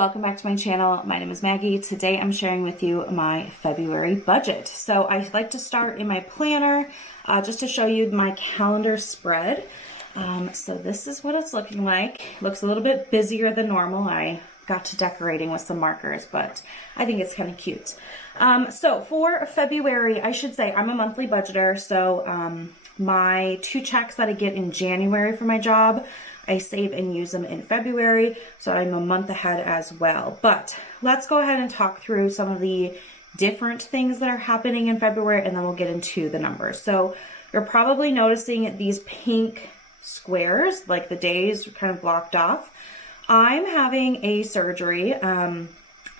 welcome back to my channel. My name is Maggie. Today I'm sharing with you my February budget. So I like to start in my planner just to show you my calendar spread. So this is what it's looking like. It looks a little bit busier than normal. I got to decorating with some markers, but I think it's kind of cute. So for February, I should say I'm a monthly budgeter. So my 2 checks that I get in January for my job, I save and use them in February, so I'm a month ahead as well. But let's go ahead and talk through some of the different things that are happening in February, and then we'll get into the numbers. So you're probably noticing these pink squares, like the days kind of blocked off. I'm having a surgery out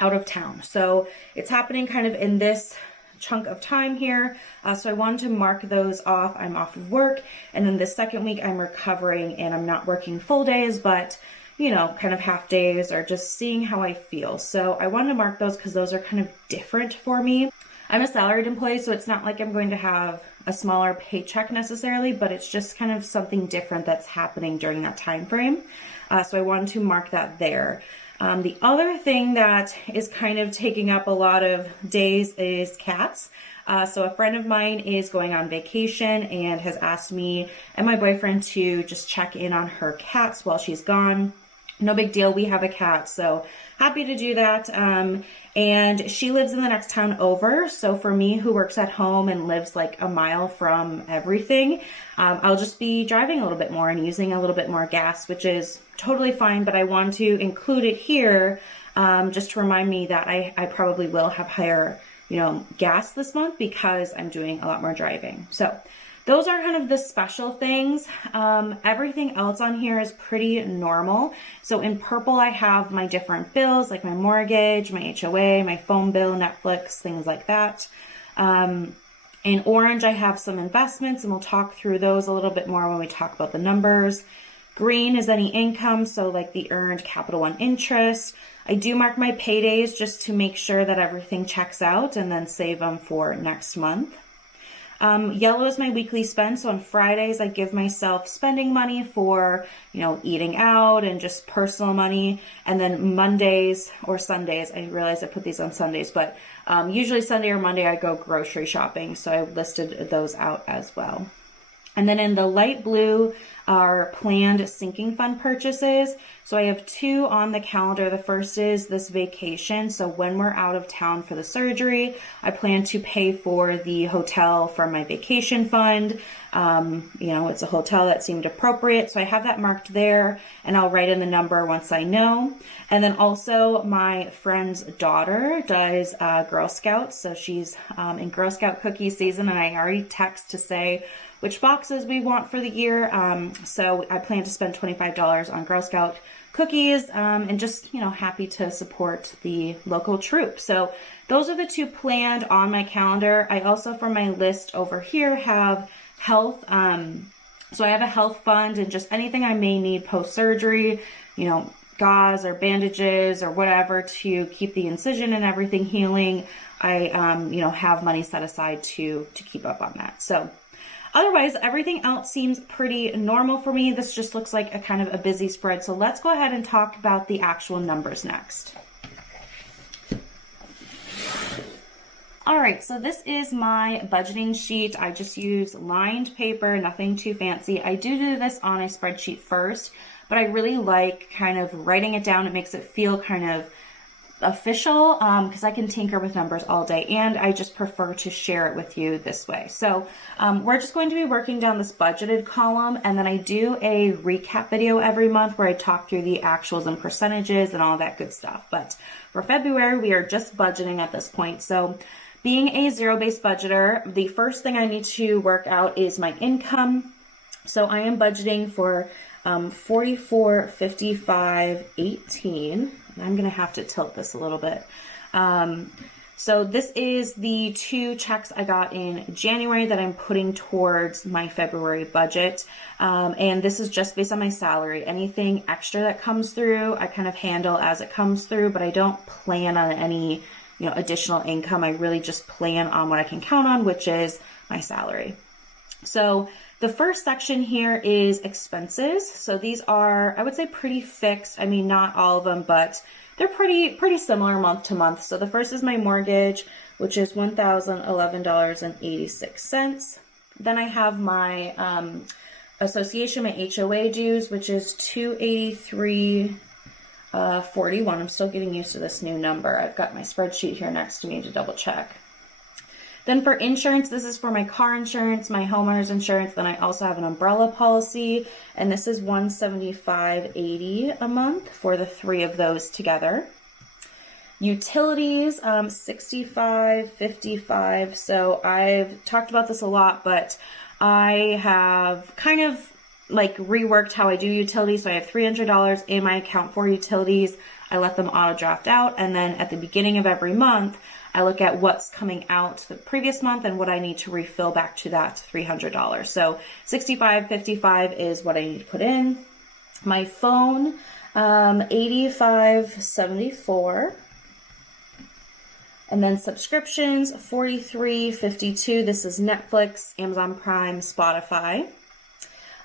of town, so it's happening kind of in this chunk of time here, so I wanted to mark those off. I'm off of work, and then the second week I'm recovering and I'm not working full days, but you know, kind of half days or just seeing how I feel. So I wanted to mark those because those are kind of different for me. I'm a salaried employee, so it's not like I'm going to have a smaller paycheck necessarily, but it's just kind of something different that's happening during that time frame. So I wanted to mark that there. The other thing that is kind of taking up a lot of days is cats. So a friend of mine is going on vacation and has asked me and my boyfriend to just check in on her cats while she's gone. No big deal, we have a cat, so happy to do that. And she lives in the next town over, so for me who works at home and lives like a mile from everything, I'll just be driving a little bit more and using a little bit more gas, which is totally fine, but I want to include it here just to remind me that I probably will have higher, gas this month because I'm doing a lot more driving. So those are kind of the special things. Everything else on here is pretty normal. So in purple, I have my different bills, like my mortgage, my HOA, my phone bill, Netflix, things like that. In orange, I have some investments, and we'll talk through those a little bit more when we talk about the numbers. Green is any income, so like the earned Capital One interest. I do mark my paydays just to make sure that everything checks out and then save them for next month. Yellow is my weekly spend, so on Fridays I give myself spending money for, eating out and just personal money. And then Mondays or Sundays, I realize I put these on Sundays, but usually Sunday or Monday I go grocery shopping, so I listed those out as well. And then in the light blue are planned sinking fund purchases. So I have 2 on the calendar. The first is this vacation. So when we're out of town for the surgery, I plan to pay for the hotel from my vacation fund. It's a hotel that seemed appropriate. So I have that marked there, and I'll write in the number once I know. And then also my friend's daughter does Girl Scouts. So she's in Girl Scout cookie season, and I already text to say which boxes we want for the year. So I plan to spend $25 on Girl Scout cookies, and just, happy to support the local troop. So those are the 2 planned on my calendar. I also, for my list over here, have health. So I have a health fund and just anything I may need post-surgery, gauze or bandages or whatever to keep the incision and everything healing. I, have money set aside to keep up on that. So otherwise, everything else seems pretty normal for me. This just looks like a kind of a busy spread. So let's go ahead and talk about the actual numbers next. All right, so this is my budgeting sheet. I just use lined paper, nothing too fancy. I do this on a spreadsheet first, but I really like kind of writing it down. It makes it feel kind of official because I can tinker with numbers all day, and I just prefer to share it with you this way. So we're just going to be working down this budgeted column, and then I do a recap video every month where I talk through the actuals and percentages and all that good stuff. But for February, we are just budgeting at this point. So being a zero-based budgeter, the first thing I need to work out is my income. So I am budgeting for $44.55.18. I'm going to have to tilt this a little bit. So this is the 2 checks I got in January that I'm putting towards my February budget. And this is just based on my salary. Anything extra that comes through, I kind of handle as it comes through, but I don't plan on any, additional income. I really just plan on what I can count on, which is my salary. So the first section here is expenses. So these are, I would say, pretty fixed. I mean, not all of them, but they're pretty similar month to month. So the first is my mortgage, which is $1,011.86. Then I have my association, my HOA dues, which is $283.41. I'm still getting used to this new number. I've got my spreadsheet here next to me to double check. Then for insurance, this is for my car insurance, my homeowner's insurance. Then I also have an umbrella policy, and this is $175.80 a month for the 3 of those together. Utilities, $65.55. So I've talked about this a lot, but I have kind of like reworked how I do utilities. So I have $300 in my account for utilities. I let them auto draft out, and then at the beginning of every month, I look at what's coming out the previous month and what I need to refill back to that $300. So $65.55 is what I need to put in. My phone, $85.74. And then subscriptions, $43.52. This is Netflix, Amazon Prime, Spotify.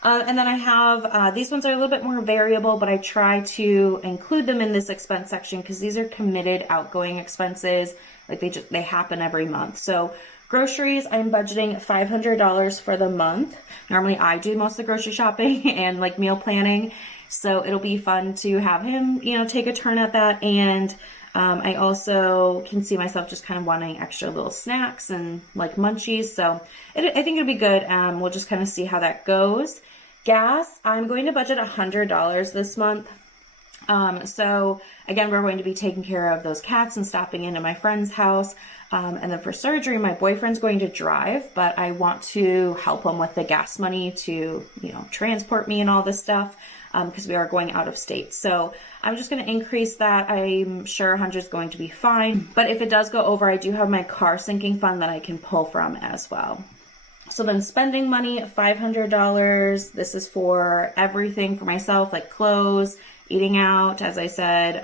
And then I have, these ones are a little bit more variable, but I try to include them in this expense section because these are committed outgoing expenses. Like they happen every month. So groceries, I'm budgeting $500 for the month. Normally I do most of the grocery shopping and like meal planning. So it'll be fun to have him, take a turn at that. And I also can see myself just kind of wanting extra little snacks and like munchies. So I think it'll be good. We'll just kind of see how that goes. Gas, I'm going to budget $100 this month. So again, we're going to be taking care of those cats and stopping into my friend's house. And then for surgery, my boyfriend's going to drive, but I want to help him with the gas money to, transport me and all this stuff, because we are going out of state. So I'm just going to increase that. I'm sure 100 is going to be fine. But if it does go over, I do have my car sinking fund that I can pull from as well. So then spending money, $500. This is for everything for myself, like clothes, eating out, as I said,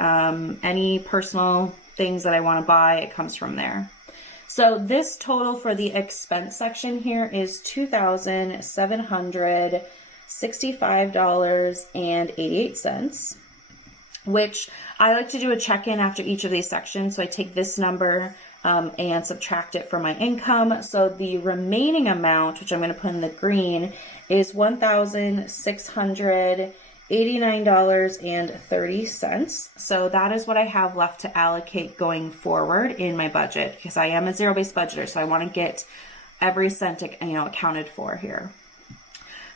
any personal things that I want to buy, it comes from there. So this total for the expense section here is $2,765.88, which I like to do a check-in after each of these sections. So I take this number and subtract it from my income. So the remaining amount, which I'm going to put in the green, is $1,689.30. So that is what I have left to allocate going forward in my budget, because I am a zero-based budgeter, so I want to get every cent accounted for here.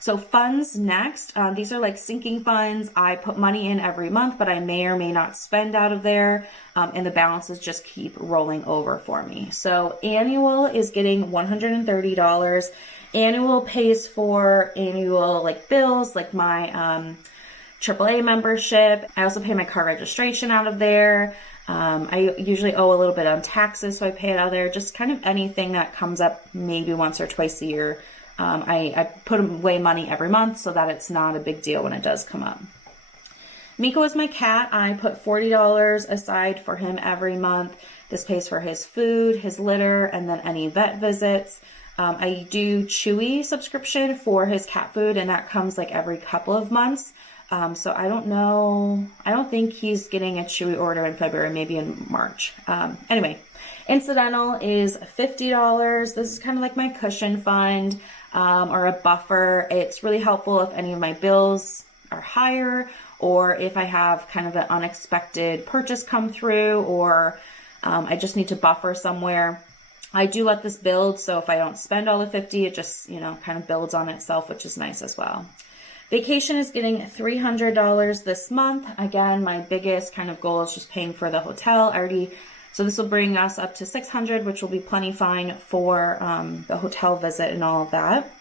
So funds next, these are like sinking funds. I put money in every month, but I may or may not spend out of there, and the balances just keep rolling over for me. So annual is getting $130. Annual pays for annual like bills, like my AAA membership. I also pay my car registration out of there. I usually owe a little bit on taxes, so I pay it out of there. Just kind of anything that comes up maybe once or twice a year. I put away money every month so that it's not a big deal when it does come up. Miko is my cat. I put $40 aside for him every month. This pays for his food, his litter, and then any vet visits. I do Chewy subscription for his cat food, and that comes like every couple of months. So I don't know. I don't think he's getting a Chewy order in February, maybe in March. Anyway, incidental is $50. This is kind of like my cushion fund, or a buffer. It's really helpful if any of my bills are higher, or if I have kind of an unexpected purchase come through, or I just need to buffer somewhere. I do let this build, so if I don't spend all the $50, it just, kind of builds on itself, which is nice as well. Vacation is getting $300 this month. Again, my biggest kind of goal is just paying for the hotel. So this will bring us up to $600, which will be plenty fine for the hotel visit and all of that.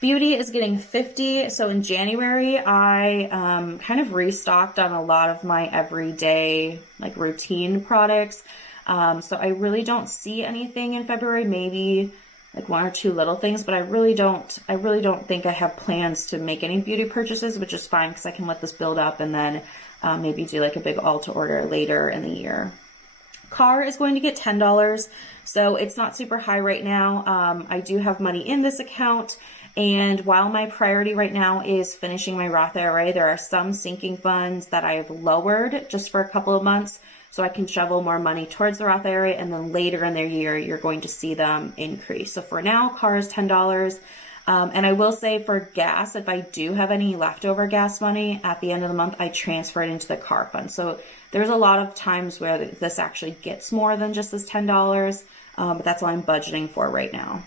Beauty is getting $50. So in January, I kind of restocked on a lot of my everyday like routine products. So I really don't see anything in February, maybe like one or two little things, but I really don't think I have plans to make any beauty purchases, which is fine because I can let this build up and then maybe do like a big Ulta order later in the year. Car is going to get $10, so it's not super high right now. I do have money in this account, And while my priority right now is finishing my Roth IRA, there are some sinking funds that I've lowered just for a couple of months so I can shovel more money towards the Roth IRA, and then later in the year, you're going to see them increase. So for now, car is $10. And I will say for gas, if I do have any leftover gas money at the end of the month, I transfer it into the car fund. So there's a lot of times where this actually gets more than just this $10, but that's all I'm budgeting for right now.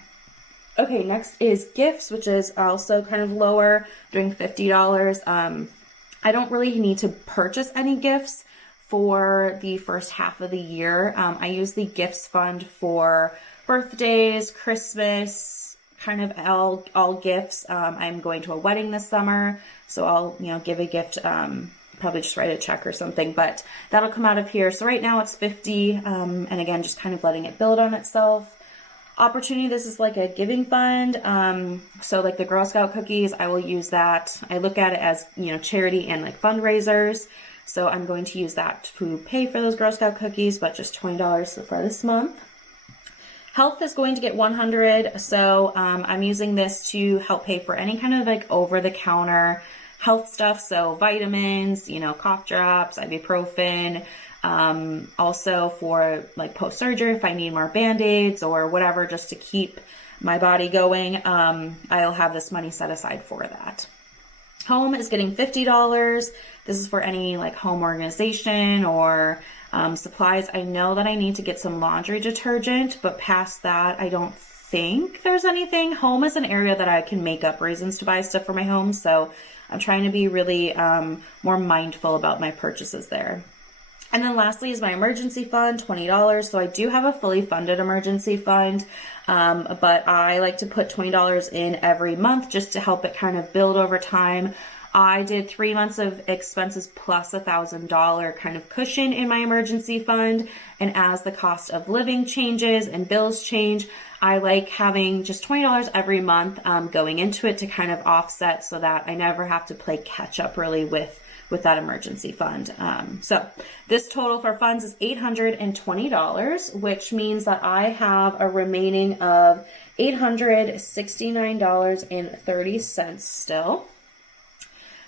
Okay, next is gifts, which is also kind of lower, doing $50. I don't really need to purchase any gifts for the first half of the year. I use the gifts fund for birthdays, Christmas, kind of all gifts. I'm going to a wedding this summer, so I'll give a gift, probably just write a check or something, but that'll come out of here. So right now it's $50, and again, just kind of letting it build on itself. Opportunity, this is like a giving fund. So like the Girl Scout cookies, I will use that. I look at it as, charity and like fundraisers. So I'm going to use that to pay for those Girl Scout cookies, but just $20 for this month. Health is going to get $100. So I'm using this to help pay for any kind of like over-the-counter health stuff. So vitamins, cough drops, ibuprofen. Also for like post-surgery, if I need more Band-Aids or whatever, just to keep my body going, I'll have this money set aside for that. Home is getting $50. This is for any like home organization or supplies. I know that I need to get some laundry detergent, but past that, I don't think there's anything. Home is an area that I can make up reasons to buy stuff for my home, so I'm trying to be really more mindful about my purchases there. And then lastly is my emergency fund, $20. So I do have a fully funded emergency fund, but I like to put $20 in every month just to help it kind of build over time. I did 3 months of expenses plus $1,000 kind of cushion in my emergency fund. And as the cost of living changes and bills change, I like having just $20 every month going into it to kind of offset so that I never have to play catch up really with that emergency fund. So this total for funds is $820, which means that I have a remaining of $869.30 still.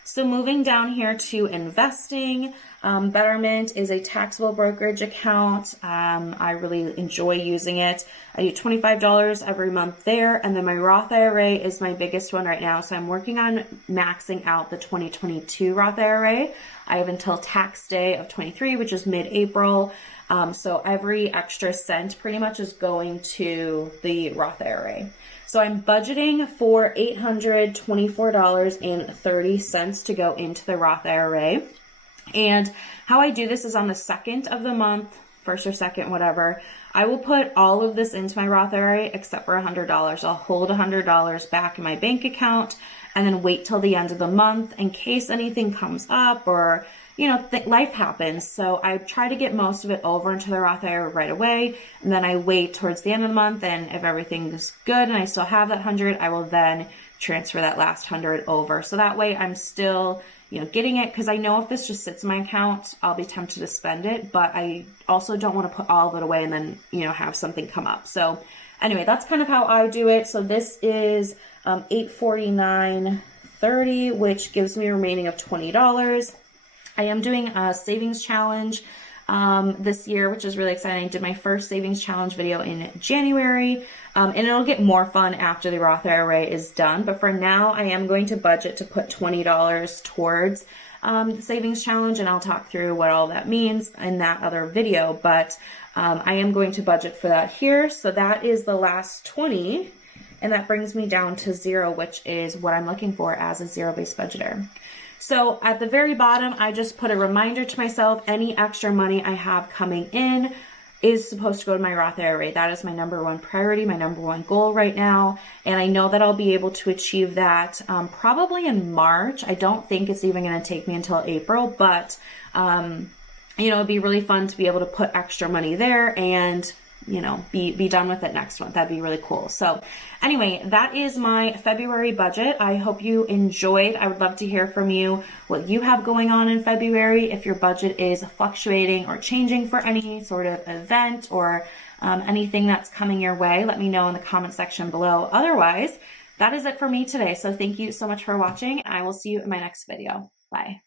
So moving down here to investing, Betterment is a taxable brokerage account. I really enjoy using it. I do $25 every month there. And then my Roth IRA is my biggest one right now. So I'm working on maxing out the 2022 Roth IRA. I have until tax day of 23, which is mid-April. So every extra cent pretty much is going to the Roth IRA. So I'm budgeting for $824.30 to go into the Roth IRA. And how I do this is on the second of the month, first or second, whatever, I will put all of this into my Roth IRA except for $100. I'll hold $100 back in my bank account and then wait till the end of the month in case anything comes up or life happens. So I try to get most of it over into the Roth IRA right away. And then I wait towards the end of the month. And if everything is good and I still have that 100, I will then transfer that last 100 over. So that way I'm still, getting it. Cause I know if this just sits in my account, I'll be tempted to spend it, but I also don't want to put all of it away and then, have something come up. So anyway, that's kind of how I do it. So this is $849.30, which gives me a remaining of $20. I am doing a savings challenge this year, which is really exciting. I did my first savings challenge video in January, and it'll get more fun after the Roth IRA is done. But for now, I am going to budget to put $20 towards the savings challenge, and I'll talk through what all that means in that other video. But I am going to budget for that here. So that is the last 20, and that brings me down to 0, which is what I'm looking for as a zero-based budgeter. So at the very bottom, I just put a reminder to myself, any extra money I have coming in is supposed to go to my Roth IRA. That is my number one priority, my number one goal right now. And I know that I'll be able to achieve that probably in March. I don't think it's even going to take me until April, but it'd be really fun to be able to put extra money there and be done with it next month. That'd be really cool. So anyway, that is my February budget. I hope you enjoyed. I would love to hear from you what you have going on in February. If your budget is fluctuating or changing for any sort of event or anything that's coming your way, let me know in the comment section below. Otherwise, that is it for me today. So thank you so much for watching. I will see you in my next video. Bye.